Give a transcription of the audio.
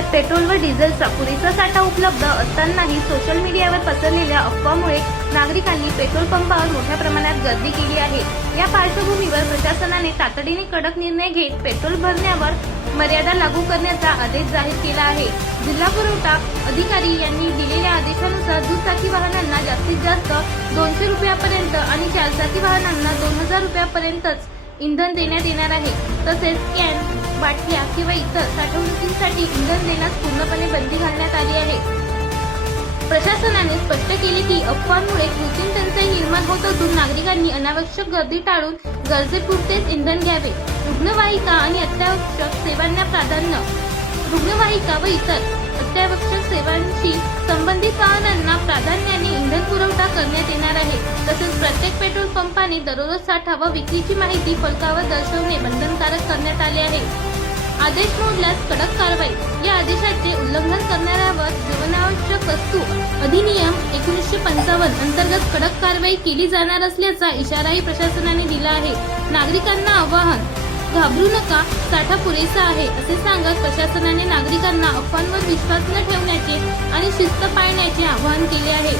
जिल्ह्यात पेट्रोल व डिझेलचा पुरेसा साठा उपलब्ध असतानाही सोशल मीडियावर पसरलेल्या अफवामुळे नागरिकांनी पेट्रोल पंपावर मोठ्या प्रमाणात गर्दी केली आहे। या पार्श्वभूमीवर प्रशासनाने तातडीने कडक निर्णय घेत पेट्रोल भरण्यावर मर्यादा लागू करण्याचा आदेश जाहीर केला आहे। जिल्हा पुरवठा अधिकारी यांनी दिलेल्या आदेशानुसार दुचाकी वाहनांना जास्तीत जास्त 200 रुपयापर्यंत आणि चारचाकी वाहनांना 2000 रुपयापर्यंतच इंधन देण्यात येणार आहे। तसेच कॅन, बाटल्या किंवा इतर साठवणुकीसाठी इंधन देण्यास पूर्णपणे बंदी घालण्यात आली आहे। प्रशासनाने स्पष्ट केले की अफवांमुळे कृत्रिम टंचाई निर्माण होत असून नागरिकांनी अनावश्यक गर्दी टाळून गरजेपुरतेच इंधन घ्यावे। रुग्णवाहिका आणि अत्यावश्यक सेवांना प्राधान्य। रुग्णवाहिका व इतर अत्यावश्यक सेवांशी संबंधित वाहनांना प्राधान्याने इंधन पुरवठा करण्यात येणार आहे। तसेच प्रत्येक पेट्रोल पंपाने दररोज साठा व विक्रीची माहिती फलकावर दर्शवणे बंधनकारक करण्यात आले आहे। आदेश मोडल्यास कडक कारवाई। या आदेशाचे उल्लंघन करणाऱ्यावर जीवनावश्यक वस्तू अधिनियम 1955 अंतर्गत कडक कारवाई केली जाणार असल्याचा इशाराही प्रशासनाने दिला आहे। नागरिकांना आवाहन, घाबरू नका, साठा पुरेसा आहे असे सांगत प्रशासनाने नागरिकांना अफवांवर विश्वास न ठेवण्याचे आणि शिस्त पाळण्याचे आवाहन केले आहे।